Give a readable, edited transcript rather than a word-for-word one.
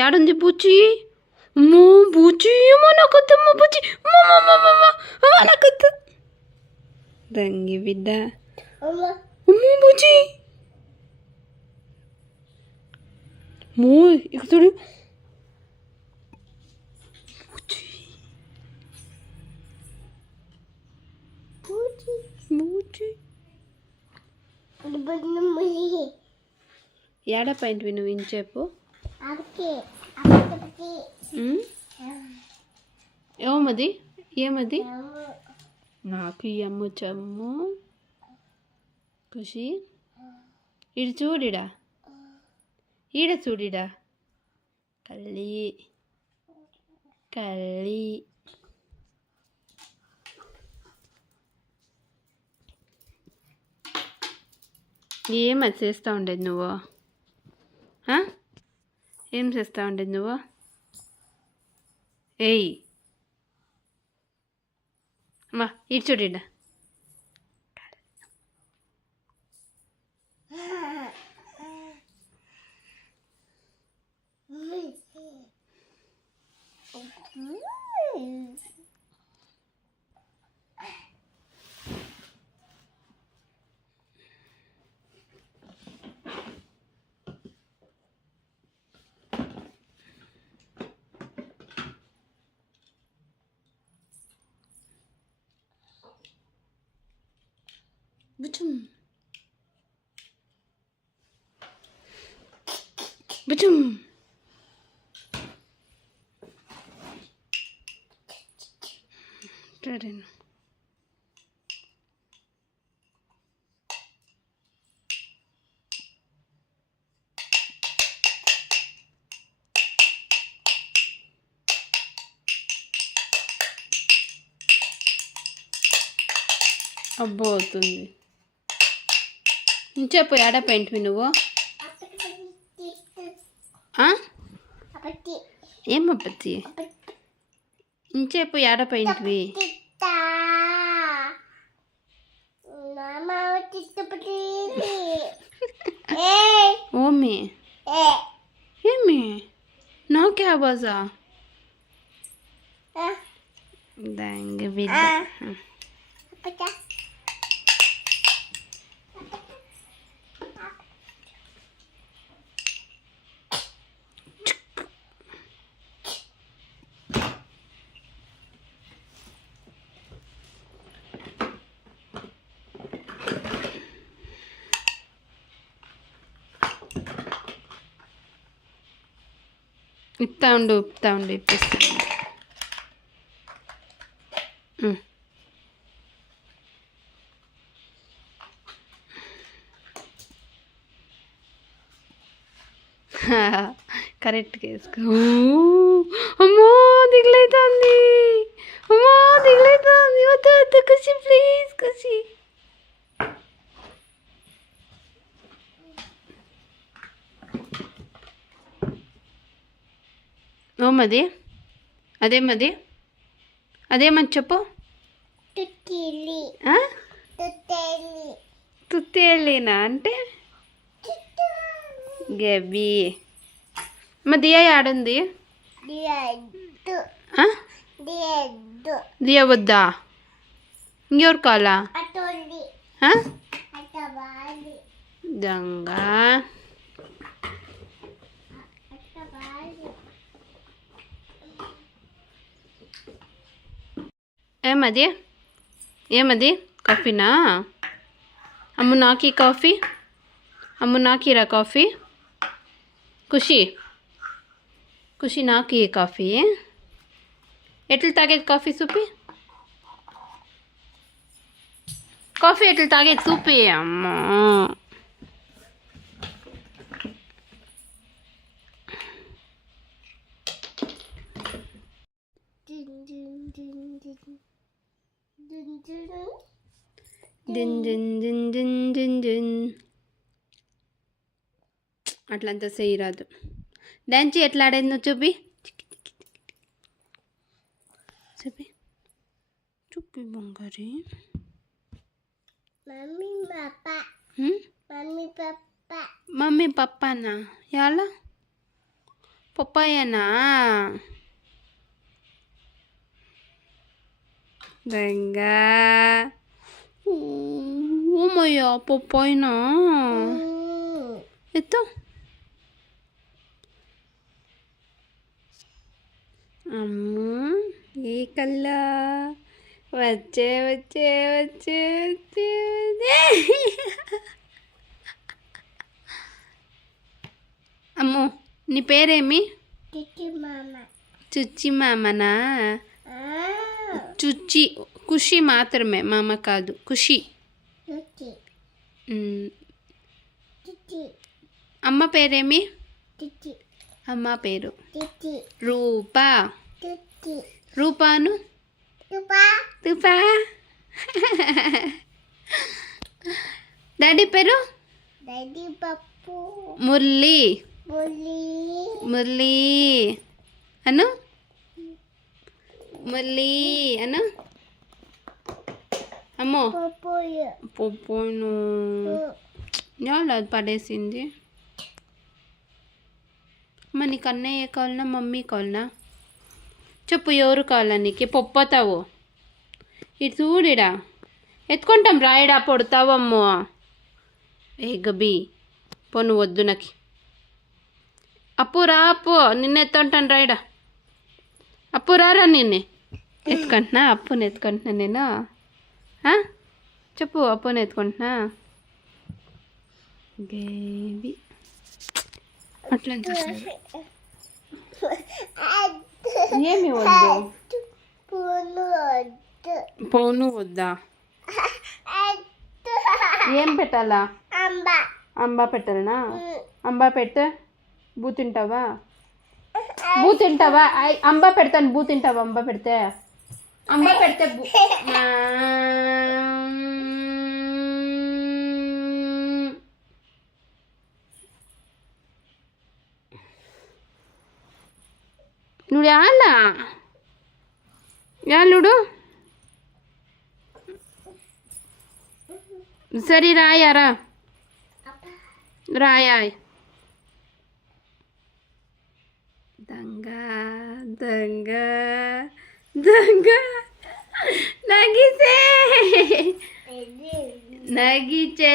యాడుంది బుచ్చి? అమ్మో బుచ్చి, ఏమో నాకొద్దమ్మ బుచ్చి, నాకొద్దు దంగి బిడ్డ. అమ్మో బుచ్చి, మో ఇక్కడ చూడు బుచ్చి, బుచ్చి. ఏడా పాయింట్ నువ్వు ఇంచేపు ఏమది ఏమది నాకు ఈ అమ్ము చమ్ము ఖుషి. ఇడు చూడిడా, ఈడ చూడిడా కళ్ళి కళ్ళి. ఏమది చేస్తూ ఉండేది నువ్వు? ఏం చేస్తూ ఉండేది నువ్వు? ఏయ్ అమ్మా ఇటు చూడిడా. Bıçım. Bıçım. Tadın. అబ్బో అవుతుంది. ఇంచేపు ఏడ పెయింట్వి నువ్వు? ఏమప్పత్తి ఇంచేపు ఏడ పెయింట్వి? ఓమి ఏమి నాకే ఆవాజా దంగ బిడ్డ. ఇప్తా ఉండు ఇప్పిస్తాను. కరెక్ట్గా వేసుకో. అమ్మో దిగులైతుంది, అమ్మో దిగులైతుంది. వద్దు వద్దు ఖుషి, ప్లీజ్ ఖుషి. ఓమది అదేమది అదేమని చెప్పు. తుత్తేలినా అంటే గబి. అమ్మ దియా ఆడుంది. దియా వద్దా? ఇంకెవరు కావాలా? దొంగ. ఏమది ఏమది కాఫీనా? అమ్ము నాకి కాఫీ, అమ్ము నాకిరా కాఫీ. ఖుషి ఖుషి నాకి కాఫీ. ఎట్లా తాగేది కాఫీ చూపి, కాఫీ ఎట్లా తాగేది చూపి. అమ్మా దిన్ దిన్ దిన్ దిన్ దిన్ దిన్. అట్లంతా చేయరాదు. డాన్స్ ఎట్లా ఆడేది నువ్వు చూపి, చూపి చూపి బంగారి. మమ్మీ పప్పానా ఎలా? పప్పాయనా దొంగ ఓమయ్యా పప్పాయనా ఎత్తు అమ్మో ఏ కల్లా వచ్చే వచ్చే వచ్చే వచ్చే అమ్మో నీ పేరేమి చుచ్చి మామనా చుచ్చి ఖుషి మాత్రమే మామ కాదు ఖుషి అమ్మ పేరేమి అమ్మ పేరు రూపా రూపాను తుపా డాడీ పేరు మురళి మురళి అను మురళి అను అమ్మో పొప్పోను ఎవరు అది పడేసింది అమ్మ నీకు అన్నయ్య కావాలన్నా మమ్మీ కావాలన్నా చెప్పు ఎవరు కావాలా నీకు పొప్పతావు ఇటు చూడిడా ఎత్తుకుంటాం రాయడా పొడతావమ్మో ఏ గబి పొను వద్దు నాకు అప్పు రా అప్పు నిన్ను ఎత్తుంటాను రాయడా అప్పు రారా నిన్నే ఎత్తుకుంటున్నా అప్పుని ఎత్తుకుంటున్నా నేను చెప్పు అప్పుని ఎత్తుకుంటున్నా గేబి అట్లా ఏమి వద్దు పోను వద్దా ఏం పెట్టాలా అంబా పెట్టాలనా అంబా పెడితే బూ తింటావా అంబా పెడతాను బూ తింటావా అంబా పెడితే నువ్వు యాలుడు సరే రాయారా రాయాయ్ దొంగ దొంగ దొంగ నగిసే